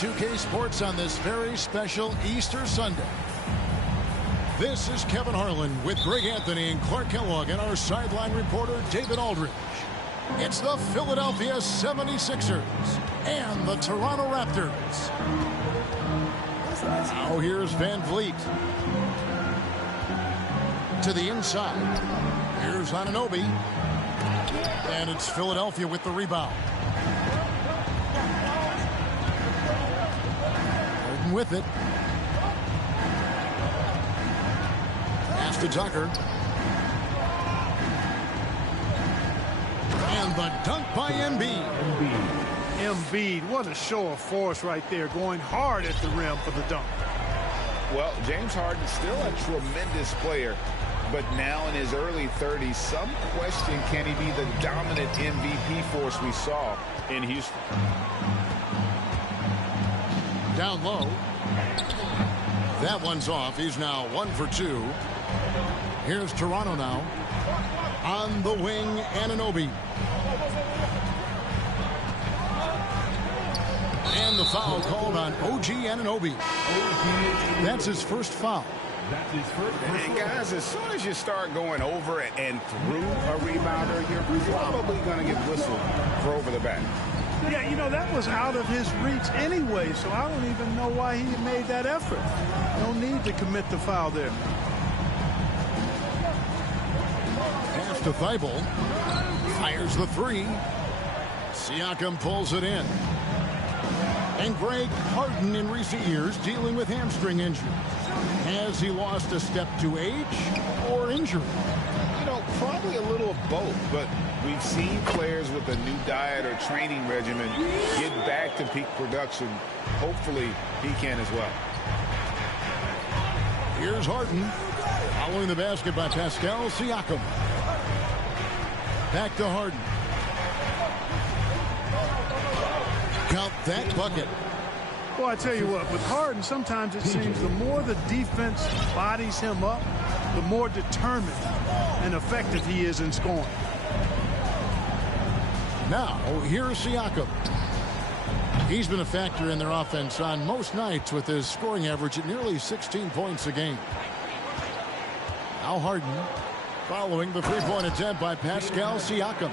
2K Sports on this very special Easter Sunday. This is Kevin Harlan with Greg Anthony and Clark Kellogg and our sideline reporter David Aldridge. It's the Philadelphia 76ers and the Toronto Raptors. Now here's Van Vliet. To the inside. Here's Anunoby. And it's Philadelphia with the rebound. With it. Pass to Tucker. And the dunk by Embiid. Embiid, what a show of force right there, going hard at the rim for the dunk. Well, James Harden's still a tremendous player, but now in his early 30s, some question, can he be the dominant MVP force we saw in Houston? Down low. That one's off. He's now 1 for 2. Here's Toronto now. On the wing, Anunoby. And the foul called on OG Anunoby. That's his first foul. And guys, as soon as you start going over and through a rebounder, you're probably going to get whistled for over the back. Yeah, you know, that was out of his reach anyway, so I don't even know why he made that effort. No need to commit the foul there. Pass to Thibault. Fires the three. Siakam pulls it in. And Greg Harden in recent years dealing with hamstring injury. Has he lost a step to age or injury? You know, probably a little of both, but we've seen players with a new diet or training regimen get back to peak production. Hopefully, he can as well. Here's Harden. Following the basket by Pascal Siakam. Back to Harden. Count that bucket. Well, I tell you what, with Harden, sometimes it seems the more the defense bodies him up, the more determined and effective he is in scoring. Now, here's Siakam. He's been a factor in their offense on most nights with his scoring average at nearly 16 points a game. Now Harden, following the three-point attempt by Pascal Siakam.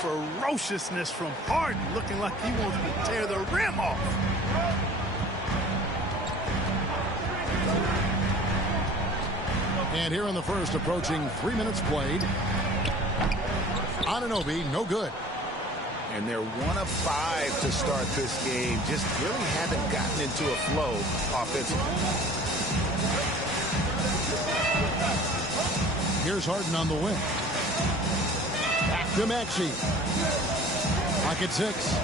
Ferociousness from Harden, looking like he wants to tear the rim off. And here in the first, approaching 3 minutes played. Anunoby, no good. And they're 1 of 5 to start this game. Just really haven't gotten into a flow offensively. Here's Harden on the wing. Back to Maxey. Pocket 6.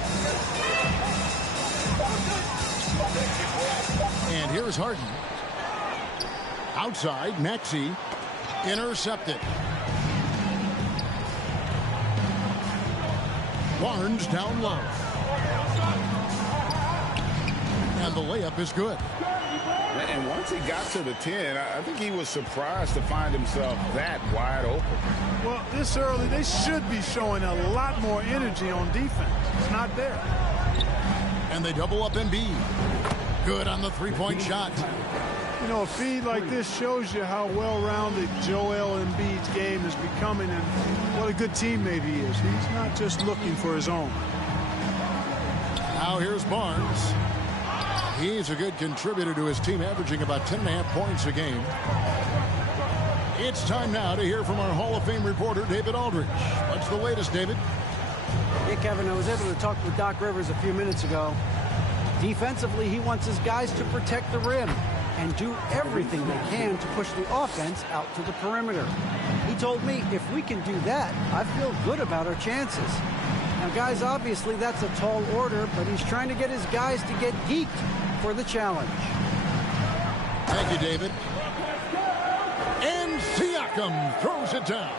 And here's Harden. Outside, Maxey. Intercepted. Barnes down low. And the layup is good. And once he got to the 10, I think he was surprised to find himself that wide open. Well, this early, they should be showing a lot more energy on defense. It's not there. And they double up Embiid. Good on the three-point shot. You know, a feed like this shows you how well-rounded Joel Embiid's game is becoming and what a good teammate he is. He's not just looking for his own. Now here's Barnes. He's a good contributor to his team, averaging about 10.5 points a game. It's time now to hear from our Hall of Fame reporter, David Aldridge. What's the latest, David? Hey, Kevin, I was able to talk with Doc Rivers a few minutes ago. Defensively, he wants his guys to protect the rim and do everything they can to push the offense out to the perimeter. He told me if we can do that, I feel good about our chances. Now, guys, obviously that's a tall order, but he's trying to get his guys to get geeked for the challenge. Thank you, David. And Siakam throws it down.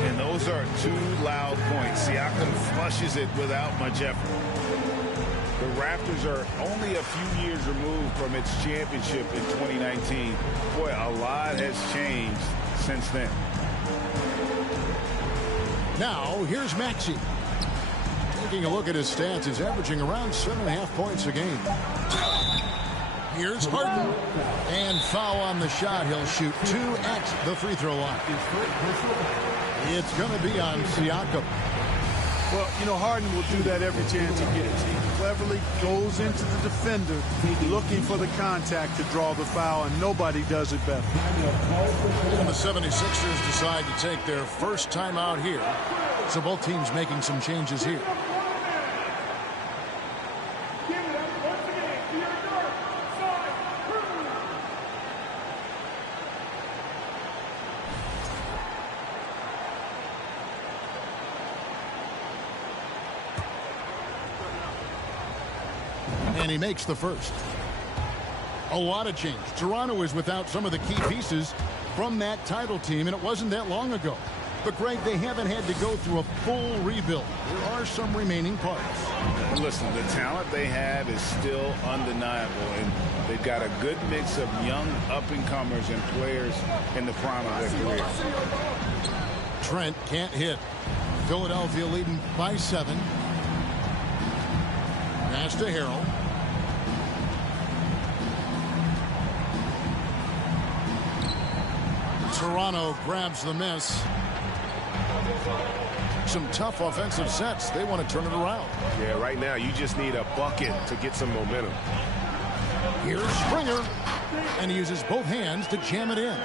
And those are two loud points. Siakam flushes it without much effort. The Raptors are only a few years removed from its championship in 2019. Boy, a lot has changed since then. Now, here's Maxey. Taking a look at his stats, he's averaging around 7.5 points a game. Here's Harden. And foul on the shot. He'll shoot 2 at the free throw line. It's going to be on Siakam. Well, you know, Harden will do that every chance he gets. He cleverly goes into the defender looking for the contact to draw the foul, and nobody does it better. And the 76ers decide to take their first time out here. So both teams making some changes here. And he makes the first. A lot of change. Toronto is without some of the key pieces from that title team, and it wasn't that long ago. But, Greg, they haven't had to go through a full rebuild. There are some remaining parts. Listen, the talent they have is still undeniable, and they've got a good mix of young up-and-comers and players in the prime of their career. Trent can't hit. Philadelphia leading by 7. Pass to Harrell. Toronto grabs the miss. Some tough offensive sets. They want to turn it around. Yeah, right now you just need a bucket to get some momentum. Here's Springer. And he uses both hands to jam it in.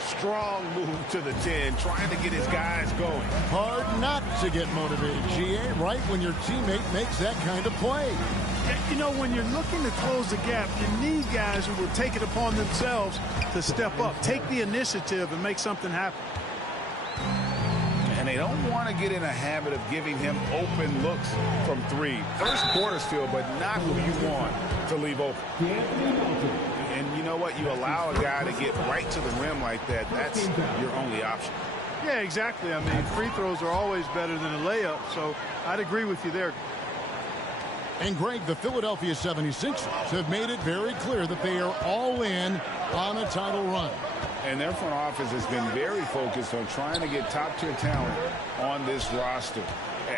Strong move to the 10, trying to get his guys going. Hard not to get motivated, GA, right when your teammate makes that kind of play. You know, when you're looking to close the gap, you need guys who will take it upon themselves to step up, take the initiative, and make something happen. And they don't want to get in a habit of giving him open looks from 3. First quarter still, but not who you want to leave open. And you know what? You allow a guy to get right to the rim like that. That's your only option. Yeah, exactly. I mean, free throws are always better than a layup, so I'd agree with you there. And, Greg, the Philadelphia 76ers have made it very clear that they are all in on a title run. And their front office has been very focused on trying to get top-tier talent on this roster.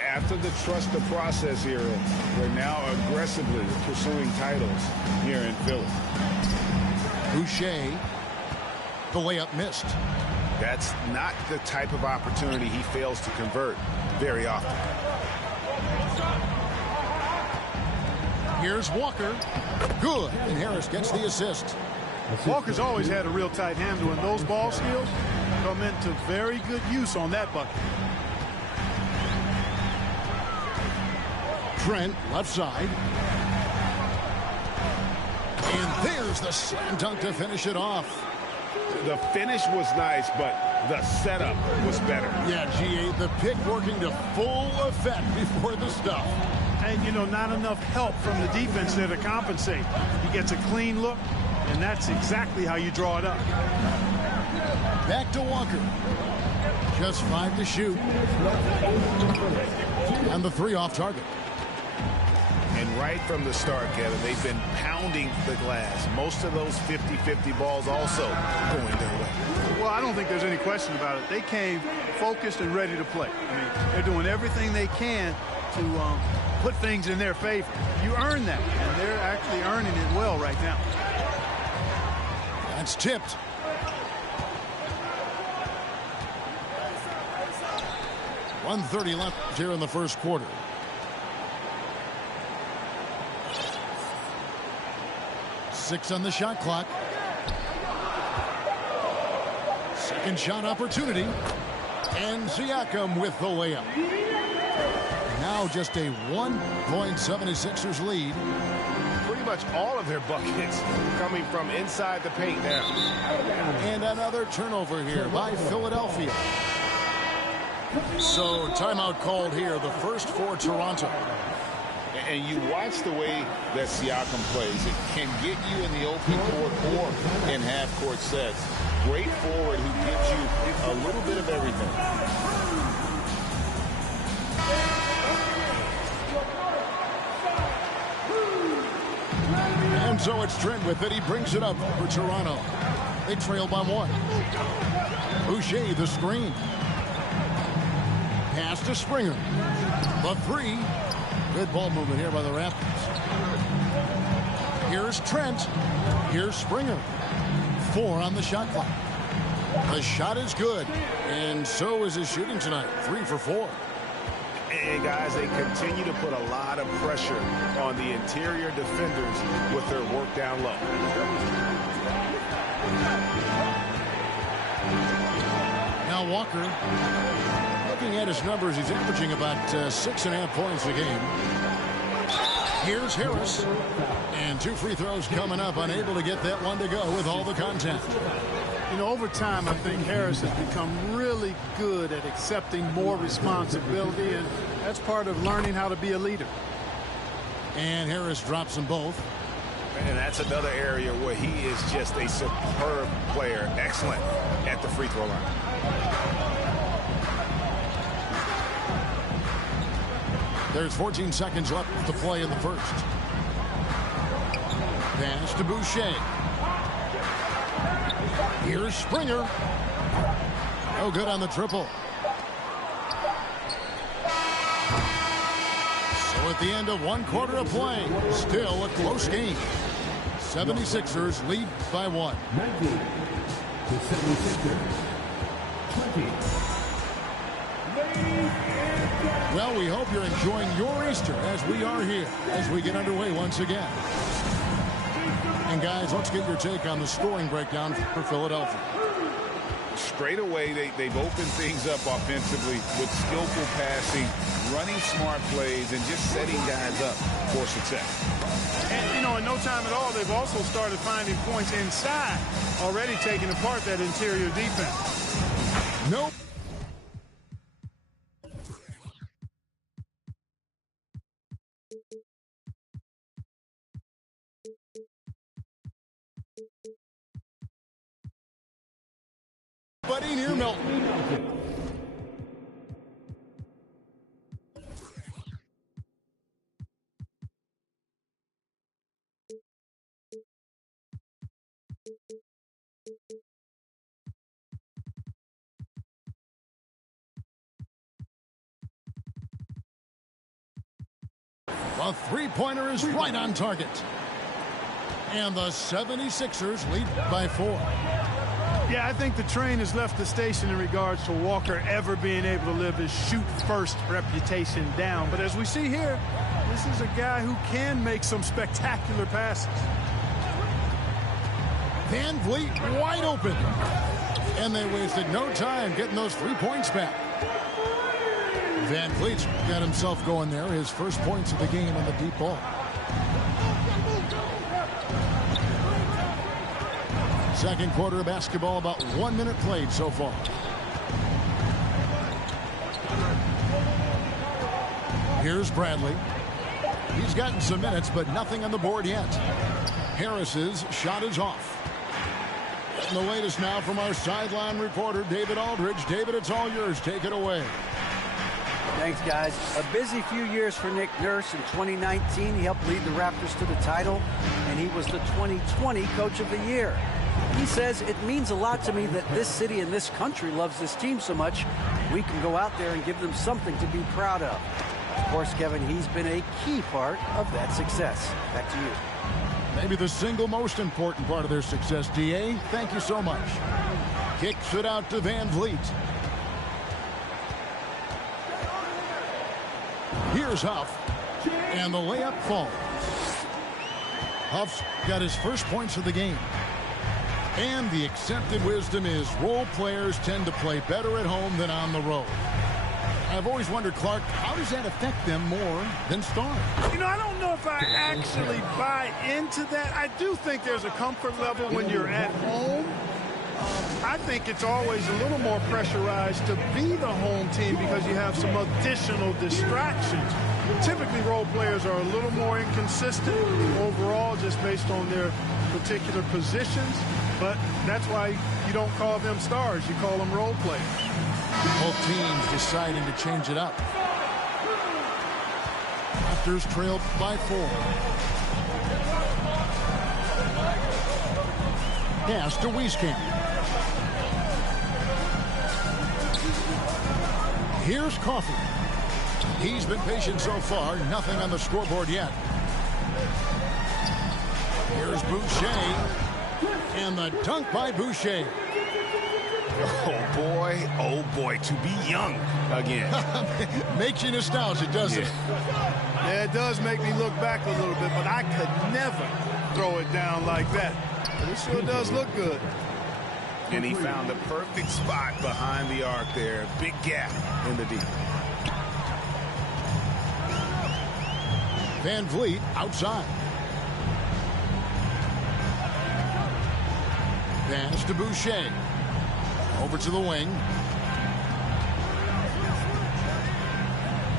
After the trust the process era, they're now aggressively pursuing titles here in Philly. Boucher, the layup missed. That's not the type of opportunity he fails to convert very often. Here's Walker. Good. And Harris gets the assist. Walker's always had a real tight handle, and those ball skills come into very good use on that bucket. Trent, left side. And there's the slam dunk to finish it off. The finish was nice, but the setup was better. Yeah, GA, the pick working to full effect before the stuff. And, you know, not enough help from the defense there to compensate. He gets a clean look, and that's exactly how you draw it up. Back to Walker. Just 5 to shoot. And the 3 off target. And right from the start, Kevin, they've been pounding the glass. Most of those 50-50 balls also going their way. Well, I don't think there's any question about it. They came focused and ready to play. I mean, they're doing everything they can to put things in their favor. You earn that, and they're actually earning it well right now. That's tipped. .130 left here in the first quarter. Six on the shot clock. Second shot opportunity. And Siakam with the layup. Now just a 1-76ers lead. Pretty much all of their buckets coming from inside the paint now. And another turnover here by Philadelphia. So timeout called here, the first for Toronto. And you watch the way that Siakam plays. It can get you in the open court or in half-court sets. Great forward who gives you a little bit of everything. And so it's Trent with it. He brings it up for Toronto. They trail by 1. Boucher the screen. Pass to Springer. The 3. Good ball movement here by the Raptors. Here's Trent. Here's Springer. 4 on the shot clock. The shot is good. And so is his shooting tonight. 3 for 4. And guys, they continue to put a lot of pressure on the interior defenders with their work down low. Now Walker, looking at his numbers, he's averaging about 6.5 points a game. Here's Harris. And 2 free throws coming up, unable to get that one to go with all the contact. You know, over time, I think Harris has become really good at accepting more responsibility, and that's part of learning how to be a leader. And Harris drops them both. And that's another area where he is just a superb player. Excellent at the free throw line. There's 14 seconds left to play in the first. Pass to Boucher. Here's Springer. No good on the triple. So at the end of 1 quarter of play, still a close game. 76ers lead by 1. 90 to 76ers. 20. Well, we hope you're enjoying your Easter as we are here as we get underway once again. And guys, let's get your take on the scoring breakdown for Philadelphia. Straight away, they've opened things up offensively with skillful passing, running smart plays, and just setting guys up for success. And, you know, in no time at all, they've also started finding points inside, already taking apart that interior defense. Nope. Buddy near Milton. A three-pointer is right on target. And the 76ers lead by 4. Yeah, I think the train has left the station in regards to Walker ever being able to live his shoot-first reputation down. But as we see here, this is a guy who can make some spectacular passes. Van Vliet wide open. And they wasted no time getting those 3 points back. Van Vliet's got himself going there. His first points of the game on the deep ball. Second quarter of basketball, about 1 minute played so far. Here's Bradley. He's gotten some minutes, but nothing on the board yet. Harris's shot is off. And the latest now from our sideline reporter, David Aldridge. David, it's all yours. Take it away. Thanks, guys. A busy few years for Nick Nurse. In 2019, he helped lead the Raptors to the title, and he was the 2020 Coach of the Year. He says, it means a lot to me that this city and this country loves this team so much. We can go out there and give them something to be proud of. Of course, Kevin, he's been a key part of that success. Back to you. Maybe the single most important part of their success, D.A. Thank you so much. Kicks it out to Van Vliet. Here's Huff. And the layup falls. Huff's got his first points of the game. And the accepted wisdom is role players tend to play better at home than on the road. I've always wondered, Clark, how does that affect them more than stars? You know, I don't know if I actually buy into that. I do think there's a comfort level when you're at home. I think it's always a little more pressurized to be the home team because you have some additional distractions. Typically, role players are a little more inconsistent overall just based on their particular positions, but that's why you don't call them stars. You call them role players. Both teams deciding to change it up. Raptors trailed by 4. Pass to Wieskamp. Here's Coffey. He's been patient so far. Nothing on the scoreboard yet. Here's Boucher. And the dunk by Boucher. Oh boy, to be young again. Makes you nostalgic, doesn't it? Yeah, it does make me look back a little bit, but I could never throw it down like that. But it sure does look good. And he found the perfect spot behind the arc there. Big gap in the deep. Van Vliet outside. Pass to Boucher. Over to the wing.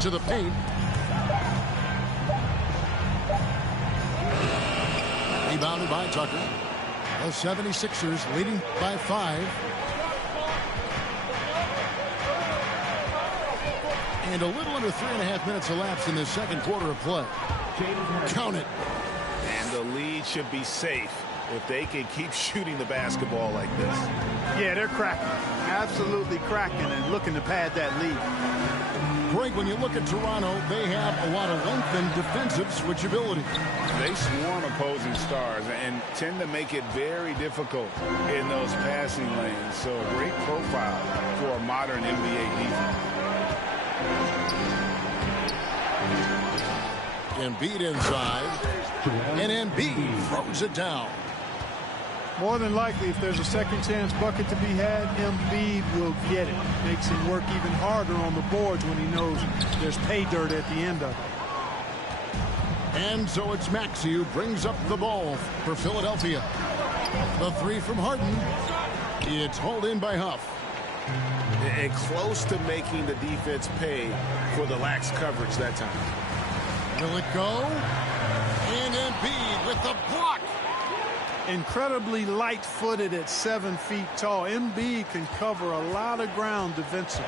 To the paint. Rebounded by Tucker. The 76ers leading by 5. And a little under 3.5 minutes elapsed in the second quarter of play. Count it. And the lead should be safe if they can keep shooting the basketball like this. Yeah, they're cracking. Absolutely cracking and looking to pad that lead. Greg, when you look at Toronto, they have a lot of length and defensive switchability. They swarm opposing stars and tend to make it very difficult in those passing lanes. So a great profile for a modern NBA defense. Embiid inside. And Embiid throws it down. More than likely, if there's a second chance bucket to be had, Embiid will get it. Makes him work even harder on the boards when he knows there's pay dirt at the end of it. And so it's Maxey who brings up the ball for Philadelphia. The 3 from Harden. It's hauled in by Huff. And close to making the defense pay for the lax coverage that time. Will it go? And Embiid with the block. Incredibly light-footed at 7 feet tall. Embiid can cover a lot of ground defensively.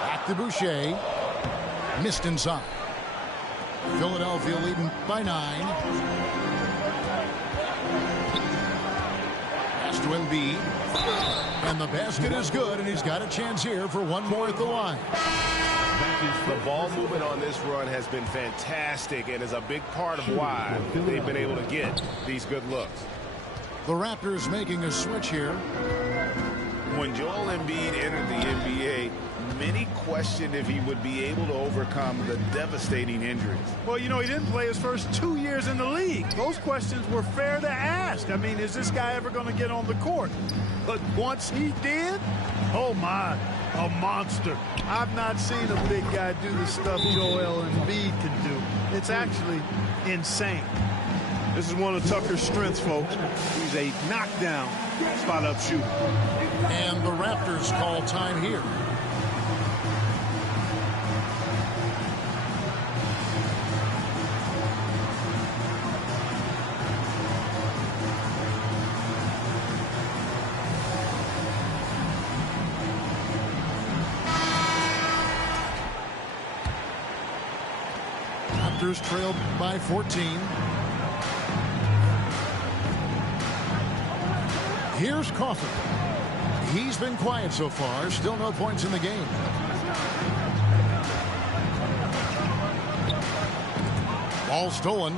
Back to Boucher. Missed inside. Philadelphia leading by 9. Pass to Embiid. And the basket is good, and he's got a chance here for one more at the line. The ball movement on this run has been fantastic and is a big part of why they've been able to get these good looks. The Raptors making a switch here. When Joel Embiid entered the NBA, many questioned if he would be able to overcome the devastating injuries. Well, you know, he didn't play his first 2 years in the league. Those questions were fair to ask. I mean, is this guy ever going to get on the court? But once he did, oh my, a monster. I've not seen a big guy do the stuff Joel Embiid can do. It's actually insane. This is one of Tucker's strengths, folks. He's a knockdown spot-up shooter. And the Raptors call time here. Raptors trailed by 14. Here's Coffey. He's been quiet so far. Still no points in the game. Ball stolen.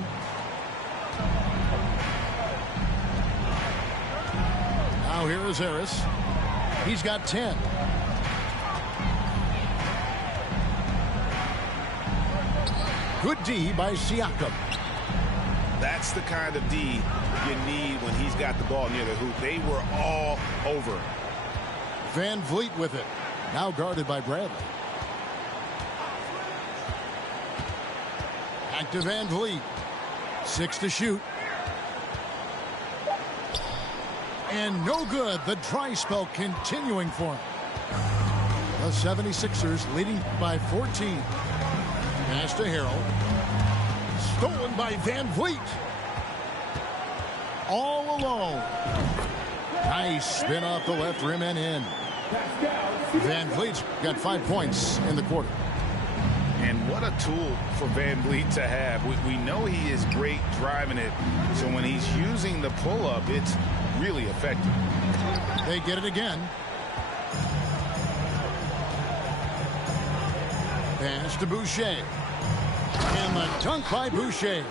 Now here is Harris. He's got 10. Good D by Siakam. That's the kind of D you need when he's got got the ball near the hoop. They were all over. Van Vliet with it. Now guarded by Bradley. Back to Van Vliet. 6 to shoot. And no good. The dry spell continuing for him. The 76ers leading by 14. Pass to Harrell. Stolen by Van Vliet. All alone. Nice spin off the left rim and in. Van Vliet's got 5 points in the quarter. And what a tool for Van Vliet to have. We know he is great driving it. So when he's using the pull-up, it's really effective. They get it again. Pass to Boucher. And the dunk by Boucher.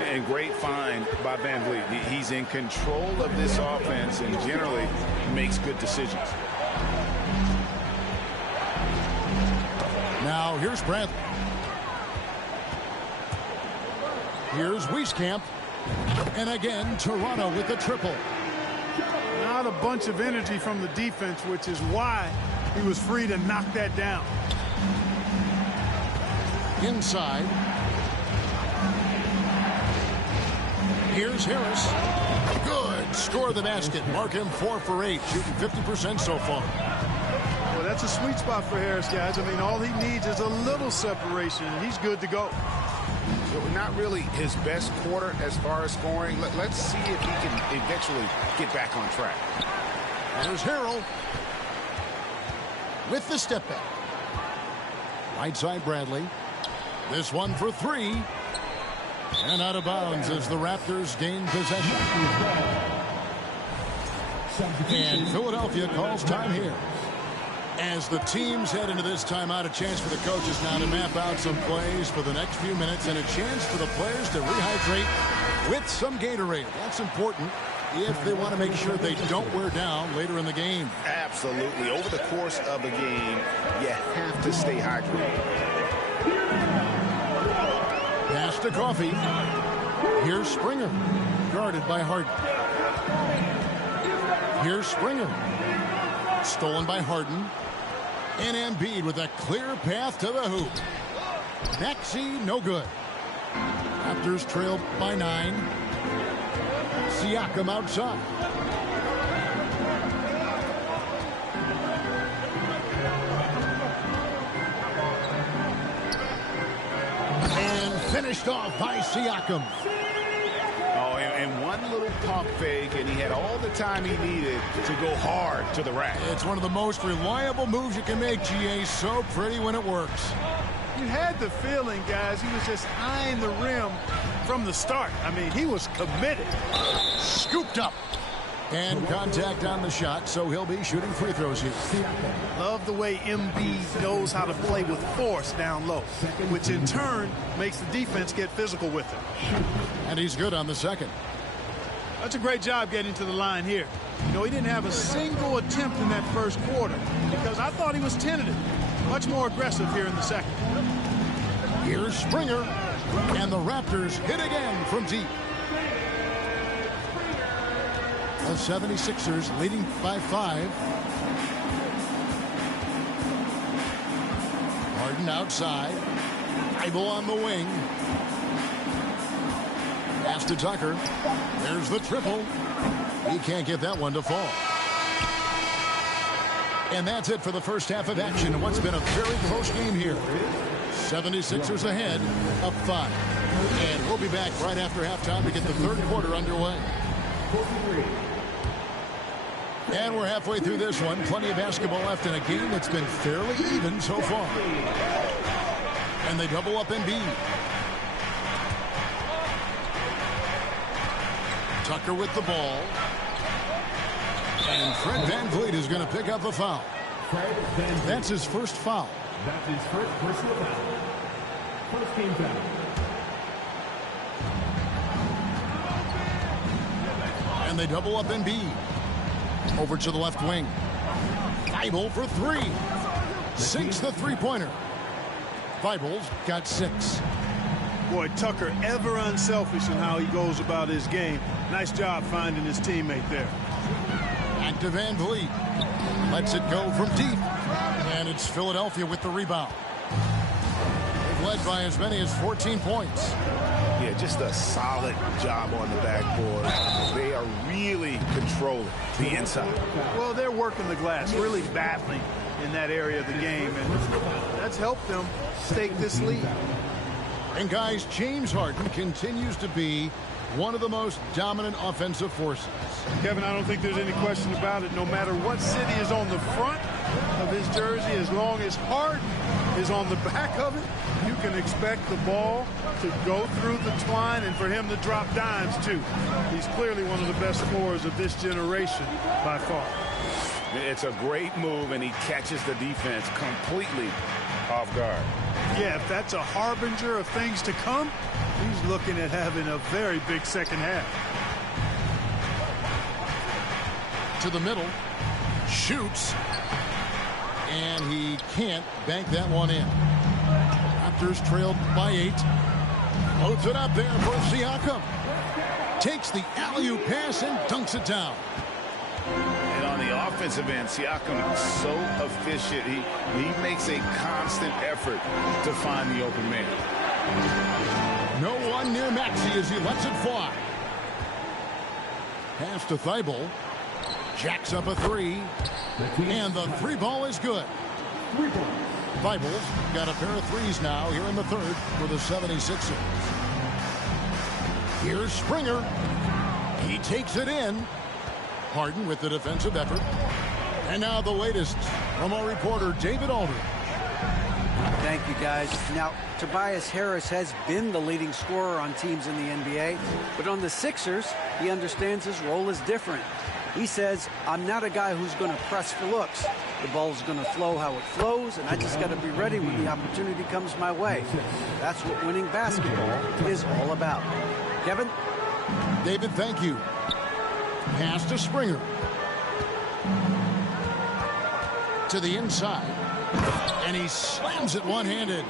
And great find by Van Vliet. He's in control of this offense and generally makes good decisions. Now here's Bradley. Here's Wieskamp. And again, Toronto with the triple. Not a bunch of energy from the defense, which is why he was free to knock that down. Inside. Here's Harris. Good. Score the basket. Mark him 4 for 8. Shooting 50% so far. Well, that's a sweet spot for Harris, guys. I mean, all he needs is a little separation, and he's good to go. Not really his best quarter as far as scoring. Let's see if he can eventually get back on track. There's Harrell. With the step back. Right side Bradley. This one for 3. And out of bounds as the Raptors gain possession. And Philadelphia calls time here. As the teams head into this timeout, a chance for the coaches now to map out some plays for the next few minutes and a chance for the players to rehydrate with some Gatorade. That's important if they want to make sure they don't wear down later in the game. Absolutely. Over the course of a game, you have to stay hydrated. Pass to Coffey. Here's Springer. Guarded by Harden. Here's Springer. Stolen by Harden. And Embiid with a clear path to the hoop. Maxey, no good. Raptors trail by 9. Siakam outside. And finished off by Siakam. Oh, and one little pump fake, and he had all the time he needed to go hard to the rack. It's one of the most reliable moves you can make, GA. So pretty when it works. You had the feeling, guys, he was just eyeing the rim from the start. I mean, he was committed. Scooped up. And contact on the shot, so he'll be shooting free throws here. Love the way Embiid knows how to play with force down low, which in turn makes the defense get physical with him. And he's good on the second. That's a great job getting to the line here. You know, he didn't have a single attempt in that first quarter because I thought he was tentative. Much more aggressive here in the second. Here's Springer. And the Raptors hit again from deep. The 76ers leading by 5. Harden outside. Ivo on the wing. Pass to Tucker. There's the triple. He can't get that one to fall. And that's it for the first half of action in what's been a very close game here. 76ers ahead, up 5. And we'll be back right after halftime to get the third quarter underway. And we're halfway through this one. Plenty of basketball left in a game that's been fairly even so far. And they double up Embiid. Tucker with the ball. And Fred Van Vliet is going to pick up a foul. That's his first foul. That's his first personal foul. First game foul. And they double up Embiid. Over to the left wing. Feibel for 3. Sinks the three-pointer. Feibel's got 6. Boy, Tucker ever unselfish in how he goes about his game. Nice job finding his teammate there. Back to Van Vliet. Lets it go from deep. And it's Philadelphia with the rebound. They've led by as many as 14 points. Yeah, just a solid job on the backboard. They are really controlling the inside. Well, they're working the glass, really battling in that area of the game, and that's helped them stake this lead. And guys, James Harden continues to be one of the most dominant offensive forces. Kevin, I don't think there's any question about it. No matter what city is on the front of his jersey, as long as Harden is on the back of it, you can expect the ball to go through the twine and for him to drop dimes, too. He's clearly one of the best scorers of this generation by far. It's a great move, and he catches the defense completely off guard. Yeah, if that's a harbinger of things to come, he's looking at having a very big second half. To the middle. Shoots. And he can't bank that one in. Raptors trailed by 8. Loads it up there for Siakam. Takes the alley-oop pass and dunks it down. And on the offensive end, Siakam is so efficient. He makes a constant effort to find the open man. No one near Maxey as he lets it fly. Pass to Thibault. Jacks up a 3. And the 3 ball is good. Thibault's got a pair of 3s now here in the third for the 76ers. Here's Springer. He takes it in. Harden with the defensive effort. And now the latest from our reporter, David Aldridge. Thank you, guys. Now, Tobias Harris has been the leading scorer on teams in the NBA, but on the Sixers, he understands his role is different. He says, I'm not a guy who's going to press for looks. The ball's going to flow how it flows, and I just got to be ready when the opportunity comes my way. That's what winning basketball is all about. Kevin? David, thank you. Pass to Springer. To the inside. And he slams it one-handed.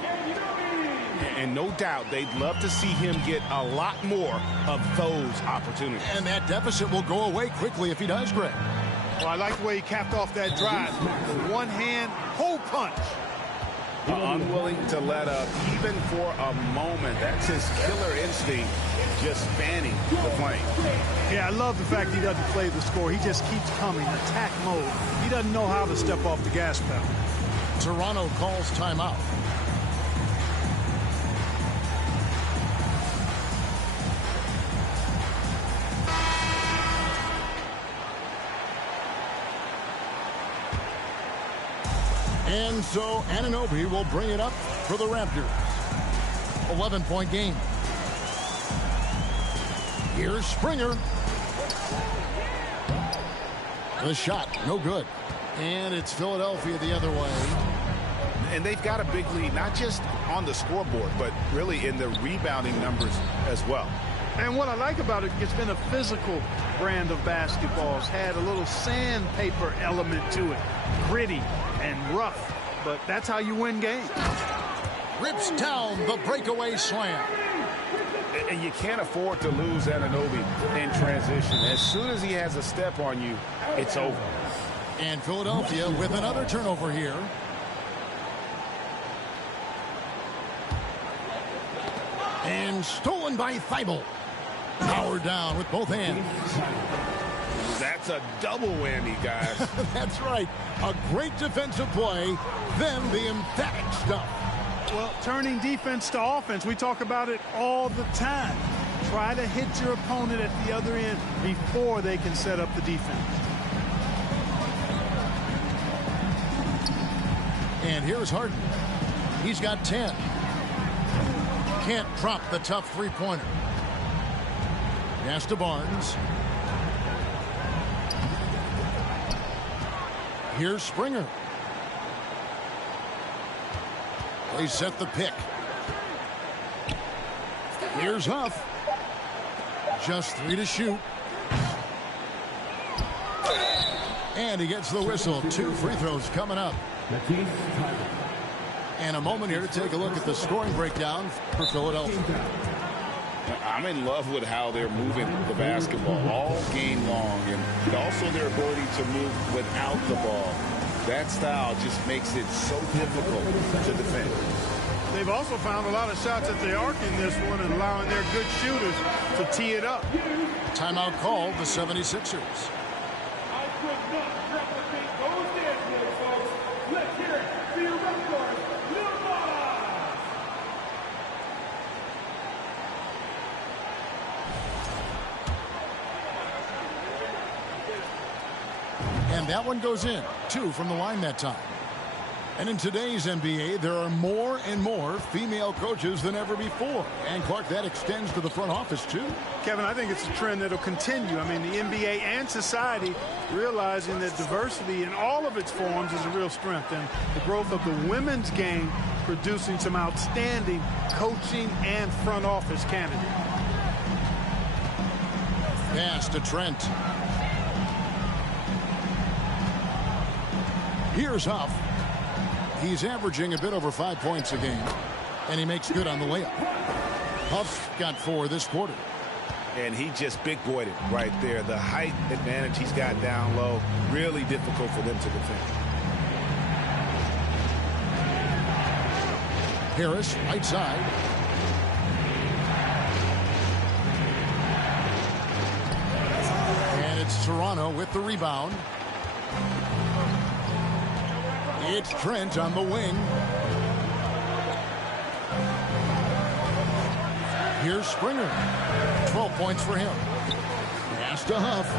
And no doubt they'd love to see him get a lot more of those opportunities. And that deficit will go away quickly if he does, Greg. Well, I like the way he capped off that drive. One hand, hole punch. Unwilling to let up even for a moment. That's his killer instinct, just fanning the flame. Yeah, I love the fact he doesn't play the score. He just keeps coming, attack mode. He doesn't know how to step off the gas pedal. Toronto calls timeout. And so Anunoby will bring it up for the Raptors. 11-point game. Here's Springer. The shot, no good. And it's Philadelphia the other way. And they've got a big lead, not just on the scoreboard, but really in the rebounding numbers as well. And what I like about it, it's been a physical brand of basketball. It's had a little sandpaper element to it. Gritty and rough, but that's how you win games. Rips down the breakaway slam. And you can't afford to lose Anunoby in transition. As soon as he has a step on you, it's over. And Philadelphia with another turnover here. And stolen by Thibault. Powered down with both hands. That's a double whammy, guys. That's right. A great defensive play, then the emphatic stuff. Well, turning defense to offense, we talk about it all the time. Try to hit your opponent at the other end before they can set up the defense. And here's Harden. He's got 10. Can't drop the tough three-pointer. Pass to Barnes. Here's Springer. They set the pick. Here's Huff. Just 3 to shoot. And he gets the whistle. 2 free throws coming up. And a moment here to take a look at the scoring breakdown for Philadelphia. I'm in love with how they're moving the basketball all game long, and also their ability to move without the ball. That style just makes it so difficult to defend. They've also found a lot of shots at the arc in this one and allowing their good shooters to tee it up. Timeout called the 76ers. I could not replicate those dance moves, folks. Let's hear it for your Raptors, Little Boss! And that one goes in. 2 from the line that time. And in today's NBA, there are more and more female coaches than ever before. And, Clark, that extends to the front office, too. Kevin, I think it's a trend that will continue. I mean, the NBA and society realizing that diversity in all of its forms is a real strength. And the growth of the women's game producing some outstanding coaching and front office candidates. Pass to Trent. Here's Huff. He's averaging a bit over 5 points a game, and he makes good on the layup. Huff got 4 this quarter. And he just big-boyed it right there. The height advantage he's got down low, really difficult for them to defend. Harris, right side. And it's Toronto with the rebound. It's Trent on the wing. Here's Springer. 12 points for him. Pass to Huff.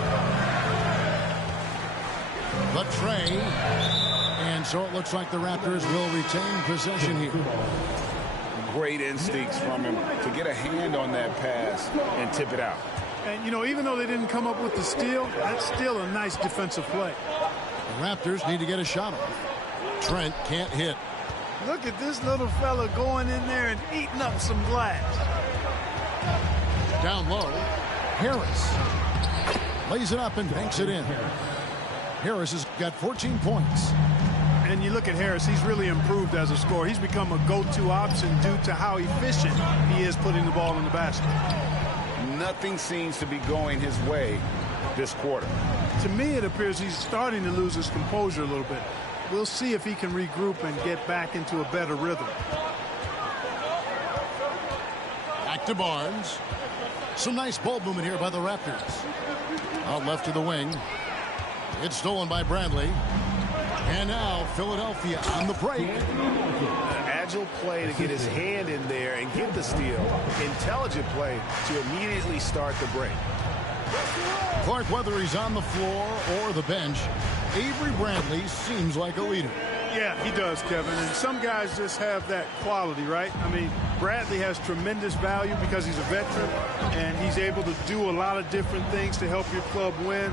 The tray. And so it looks like the Raptors will retain possession here. Great instincts from him to get a hand on that pass and tip it out. And, you know, even though they didn't come up with the steal, that's still a nice defensive play. The Raptors need to get a shot off. Trent can't hit. Look at this little fella going in there and eating up some glass. Down low. Harris lays it up and banks it in. Harris has got 14 points. And you look at Harris, he's really improved as a scorer. He's become a go-to option due to how efficient he is putting the ball in the basket. Nothing seems to be going his way this quarter. To me, it appears he's starting to lose his composure a little bit. We'll see if he can regroup and get back into a better rhythm. Back to Barnes. Some nice ball movement here by the Raptors. Out left to the wing. It's stolen by Bradley. And now Philadelphia on the break. Agile play to get his hand in there and get the steal. Intelligent play to immediately start the break. Clark, whether he's on the floor or the bench, Avery Bradley seems like a leader. Yeah, he does, Kevin. And some guys just have that quality, right? I mean, Bradley has tremendous value because he's a veteran, and he's able to do a lot of different things to help your club win.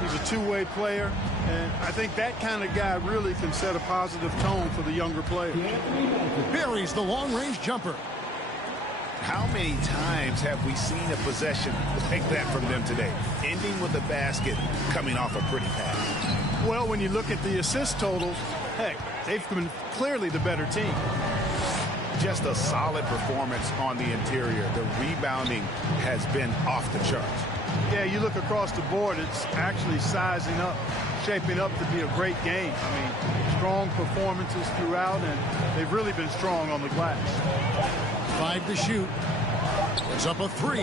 He's a two-way player, and I think that kind of guy really can set a positive tone for the younger players. Buries the long-range jumper. How many times have we seen a possession like that from them today, ending with a basket coming off a pretty pass? Well, when you look at the assist totals, heck, they've been clearly the better team. Just a solid performance on the interior. The rebounding has been off the charts. Yeah, you look across the board, it's actually sizing up, shaping up to be a great game. I mean, strong performances throughout, and they've really been strong on the glass. 5 to shoot. It's up a 3.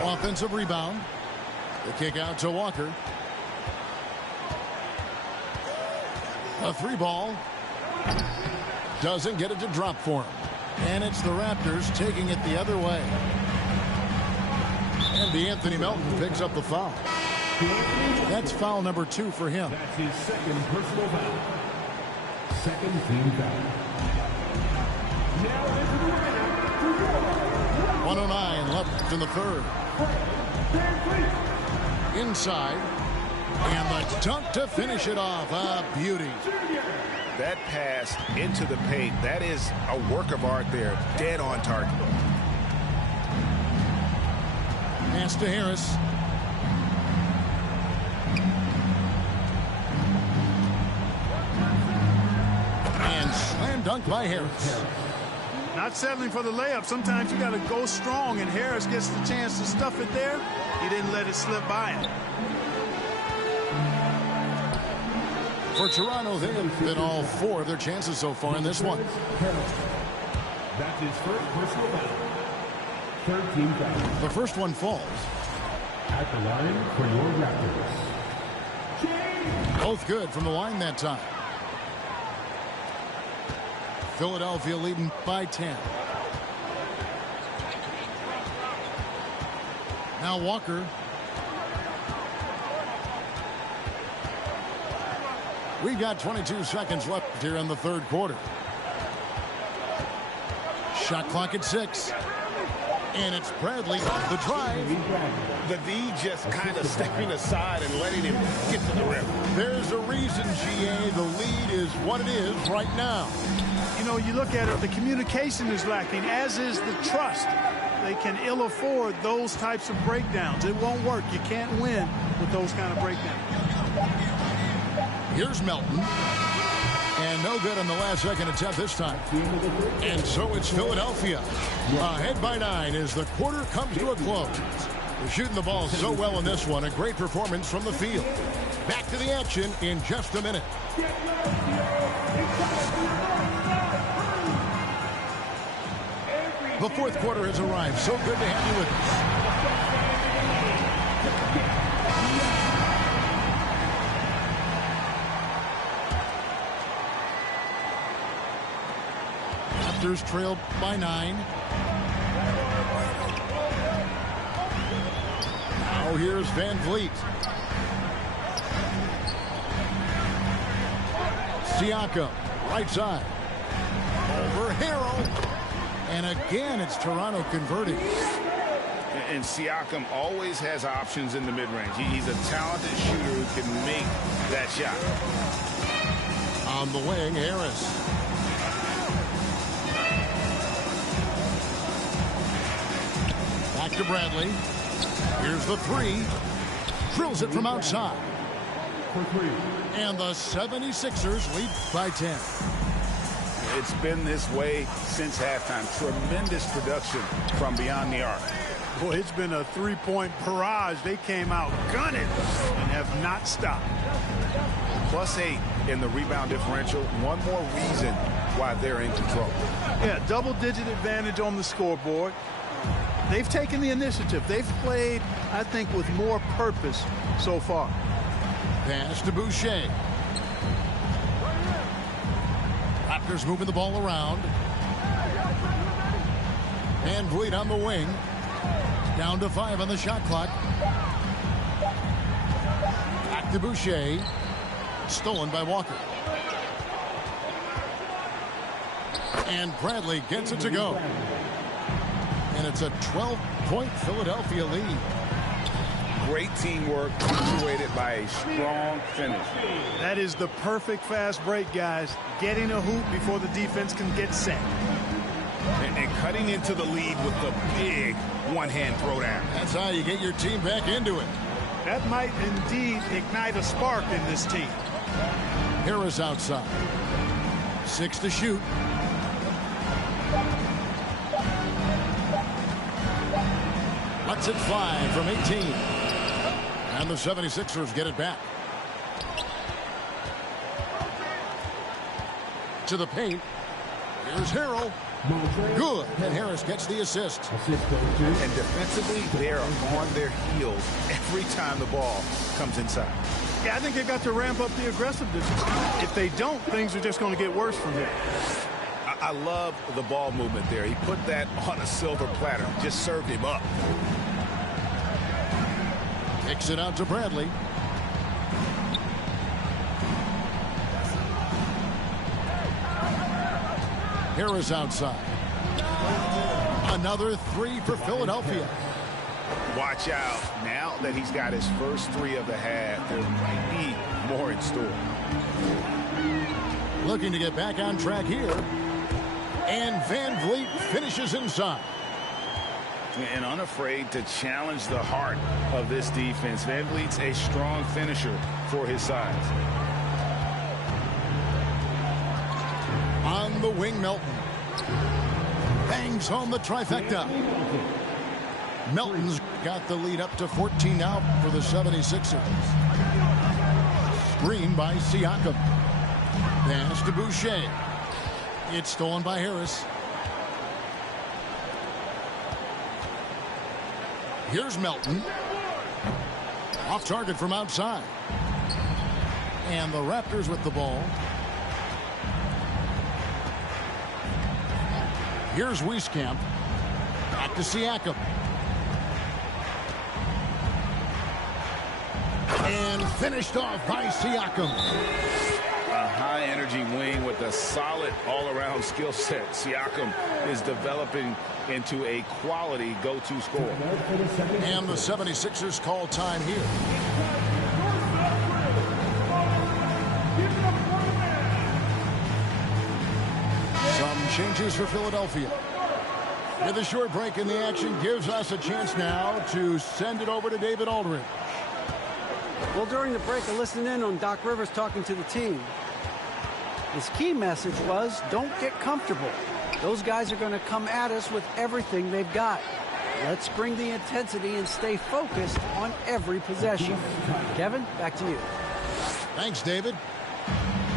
Offensive rebound. The kick out to Walker. A 3 ball. Doesn't get it to drop for him. And it's the Raptors taking it the other way. And Anthony Melton picks up the foul. That's foul number 2 for him. That's his second personal foul. Second team foul. Now into the arena. 109 left in the third. Inside. And the dunk to finish it off. A beauty. That pass into the paint, that is a work of art there. Dead on target. Pass to Harris. And slam dunk dunk by Harris. Not settling for the layup. Sometimes you got to go strong, and Harris gets the chance to stuff it there. He didn't let it slip by him. For Toronto, they have been all 4 of their chances so far in this one. That's his first personal foul. 13 fouls. The first one falls. At the line for your Raptors. Both good from the line that time. Philadelphia leading by 10. Now Walker. We've got 22 seconds left here in the third quarter. Shot clock at 6. And it's Bradley, the drive. The D just kind of stepping aside and letting him get to the rim. There's a reason, GA, the lead is what it is right now. You know, you look at it, the communication is lacking, as is the trust. They can ill afford those types of breakdowns. It won't work. You can't win with those kind of breakdowns. Here's Melton. And no good on the last second attempt this time. And so it's Philadelphia. Ahead by 9 as the quarter comes to a close. They're shooting the ball so well in this one. A great performance from the field. Back to the action in just a minute. The fourth quarter has arrived. So good to have you with us. Raptors trailed by 9. Now here's Van Vliet. Siakam, right side. Over Harrell. And again, it's Toronto converting. And Siakam always has options in the mid-range. He's a talented shooter who can make that shot. On the wing, Harris. Back to Bradley. Here's the 3. Drills it from outside. And the 76ers lead by 10. It's been this way since halftime. Tremendous production from beyond the arc. Boy, it's been a three-point barrage. They came out gunning and have not stopped. +8 in the rebound differential. One more reason why they're in control. Yeah, double-digit advantage on the scoreboard. They've taken the initiative. They've played, I think, with more purpose so far. Pass to Boucher. Raptors moving the ball around. Van Vliet on the wing. Down to 5 on the shot clock. Back to Boucher. Stolen by Walker. And Bradley gets it to go. And it's a 12-point Philadelphia lead. Great teamwork punctuated by a strong finish. That is the perfect fast break, guys. Getting a hoop before the defense can get set. And cutting into the lead with the big one-hand throwdown. That's how you get your team back into it. That might indeed ignite a spark in this team. Harris outside. 6 to shoot. Lets it fly from 18. And the 76ers get it back. To the paint. Here's Harrell. Good. And Harris gets the assist. And defensively, they're on their heels every time the ball comes inside. Yeah, I think they've got to ramp up the aggressiveness. If they don't, things are just going to get worse from here. I love the ball movement there. He put that on a silver platter. Just served him up. Kicks it out to Bradley. Harris outside. Another 3 for Philadelphia. Watch out. Now that he's got his first 3 of the half, there might be more in store. Looking to get back on track here. And Van Vliet finishes inside. And unafraid to challenge the heart of this defense. Van Vliet's a strong finisher for his size. On the wing, Melton. Bangs home the trifecta. Melton's got the lead up to 14 now for the 76ers. Screen by Siakam. Pass to Boucher. It's stolen by Harris. Here's Melton. Off target from outside. And the Raptors with the ball. Here's Wieskamp. Back to Siakam. And finished off by Siakam. A high-energy wing with a solid all-around skill set. Siakam is developing into a quality go-to scorer. And the 76ers call time here. Some changes for Philadelphia. With a short break in the action gives us a chance now to send it over to David Aldridge. Well, during the break, I listened in on Doc Rivers talking to the team. His key message was, don't get comfortable. Those guys are going to come at us with everything they've got. Let's bring the intensity and stay focused on every possession. Kevin, back to you. Thanks, David.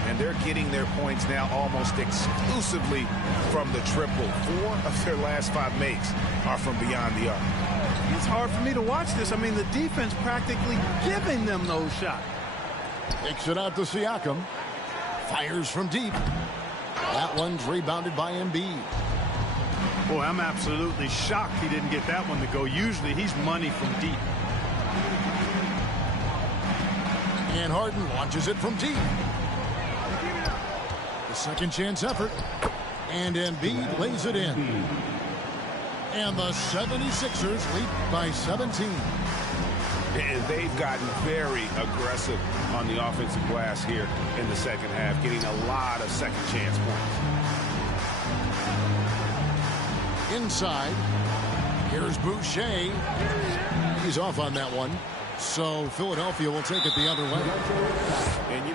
And they're getting their points now almost exclusively from the triple. 4 of their last 5 makes are from beyond the arc. It's hard for me to watch this. I mean, the defense practically giving them those shots. Takes it out to Siakam. Fires from deep. That one's rebounded by Embiid. Boy, I'm absolutely shocked he didn't get that one to go. Usually he's money from deep. And Harden launches it from deep. The second chance effort. And Embiid lays it in. And the 76ers lead by 17. And they've gotten very aggressive on the offensive glass here in the second half, getting a lot of second chance points. Inside. Here's Boucher. He's off on that one. So Philadelphia will take it the other way. And you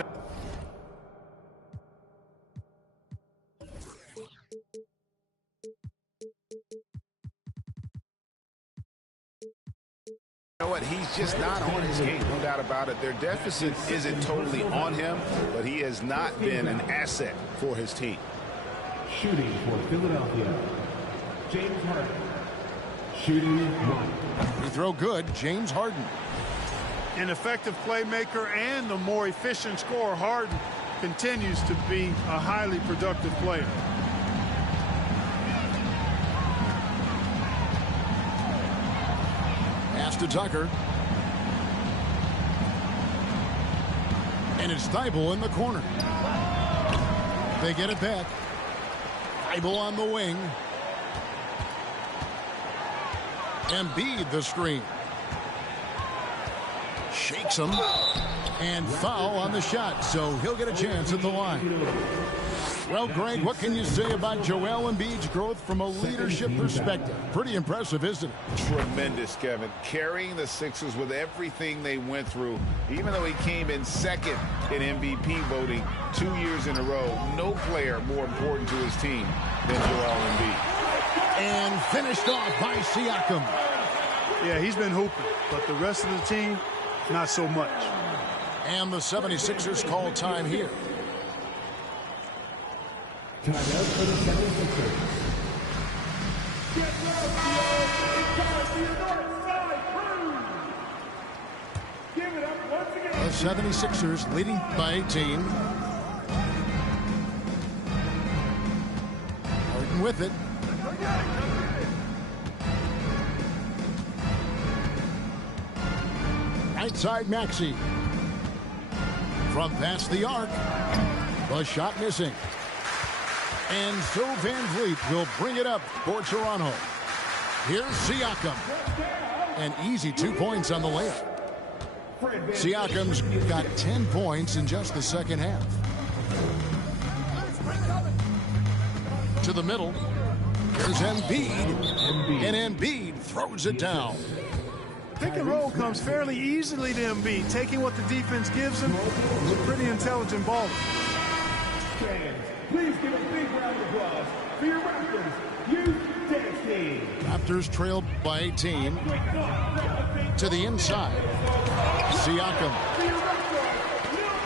know what? He's just not on his game, no doubt about it. Their deficit isn't totally on him, but he has not been an asset for his team. Shooting for Philadelphia, James Harden. Shooting 1. We throw good, James Harden. An effective playmaker and the more efficient scorer, Harden continues to be a highly productive player. Pass to Tucker. And it's Thibault in the corner. They get it back. Thibault on the wing. Embiid the screen. Shakes him. And foul on the shot, so he'll get a chance at the line. Well, Greg, what can you say about Joel Embiid's growth from a leadership perspective? Pretty impressive, isn't it? Tremendous, Kevin. Carrying the Sixers with everything they went through, even though he came in second in MVP voting 2 years in a row. No player more important to his team than Joel Embiid. And finished off by Siakam. Yeah, he's been hooping, but the rest of the team, not so much. And the 76ers call time here. Time out for the 76ers. Get ready, it's time for your north side crew. Give it up once again. The 76ers leading by 18. Harden with it. Right side Maxey. From past the arc. The shot missing. And so Van Vliet will bring it up for Toronto. Here's Siakam. An easy 2 points on the layup. Siakam's got 10 points in just the second half. To the middle. Here's Embiid. And Embiid throws it down. Pick and roll comes fairly easily to Embiid. Taking what the defense gives him is a pretty intelligent ball. Fans, please give a big round of applause for your Raptors Youth Dance Team. Raptors trailed by 18. To the inside. Siakam.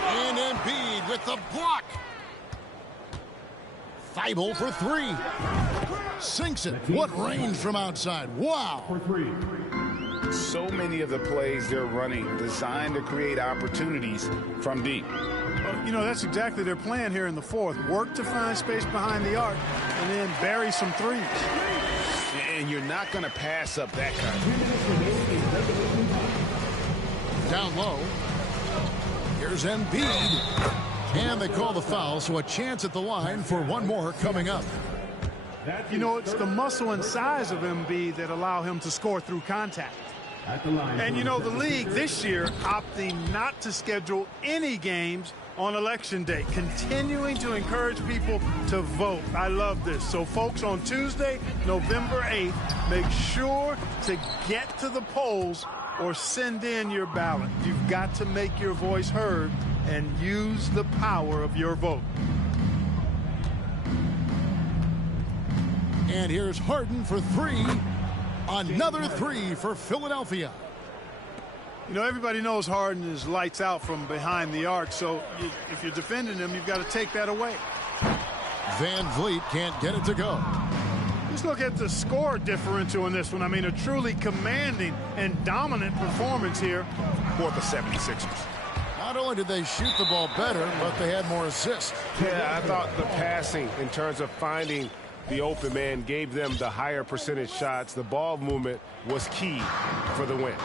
And Embiid with the block. Thibault for three. Sinks it. What range from outside. Wow. For three. So many of the plays they're running designed to create opportunities from deep. Well, you know, that's exactly their plan here in the fourth. Work to find space behind the arc and then bury some threes. And you're not going to pass up that kind of. Down low. Here's Embiid. And they call the foul, so a chance at the line for one more coming up. You know, it's the muscle and size of Embiid that allow him to score through contact. And, you know, the league this year opting not to schedule any games on Election Day, continuing to encourage people to vote. I love this. So, folks, on Tuesday, November 8th, make sure to get to the polls or send in your ballot. You've got to make your voice heard and use the power of your vote. And here's Harden for three. Another three for Philadelphia. You know, everybody knows Harden is lights out from behind the arc, so if you're defending him, you've got to take that away. Van Vliet can't get it to go. Just look at the score differential in this one. I mean, a truly commanding and dominant performance here For the 76ers. Not only did they shoot the ball better, but they had more assists. Yeah, I thought the passing in terms of finding the open man gave them the higher percentage shots. The ball movement was key for the win.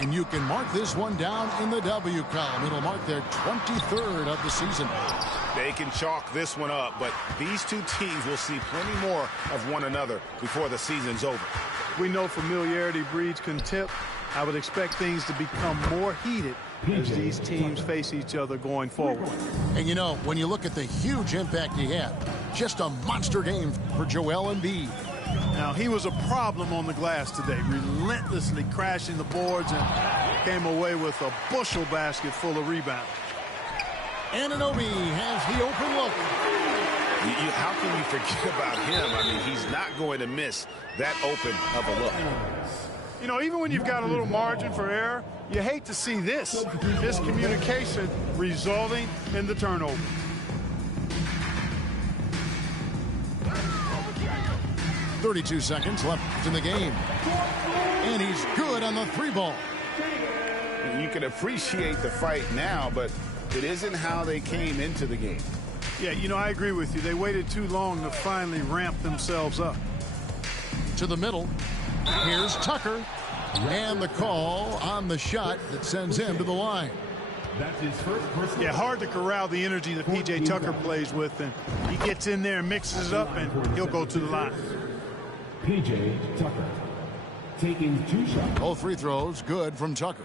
And you can mark this one down in the W column. It'll mark their 23rd of the season. They can chalk this one up, but these two teams will see plenty more of one another before the season's over. We know familiarity breeds contempt. I would expect things to become more heated as these teams face each other going forward. And you know, when you look at the huge impact he had, just a monster game for Joel Embiid. Now, he was a problem on the glass today, relentlessly crashing the boards and came away with a bushel basket full of rebounds. Anunoby has the open look. How can you forget about him? I mean, he's not going to miss that open of a look. You know, even when you've got a little margin for error, you hate to see this miscommunication resulting in the turnover. .32 seconds left in the game. And he's good on the three ball. You can appreciate the fight now, but it isn't how they came into the game. Yeah, you know, I agree with you. They waited too long to finally ramp themselves up. To the middle. Here's Tucker. And the call on the shot that sends him to the line. That's his first personal. Yeah, hard to corral the energy that P.J. Tucker plays with, and he gets in there and mixes it up, and he'll go to the line. P.J. Tucker taking 2 shots. Both free throws good from Tucker.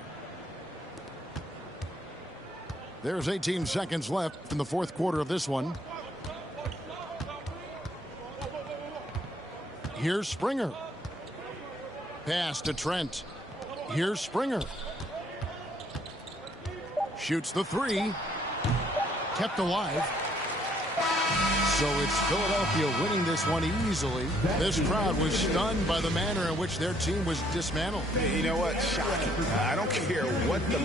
There's 18 seconds left in the fourth quarter of this one. Here's Springer. Pass to Trent. Here's Springer. Shoots the three. Kept alive. So it's Philadelphia winning this one easily. This crowd was stunned by the manner in which their team was dismantled. You know what? Shocking. I don't care what the...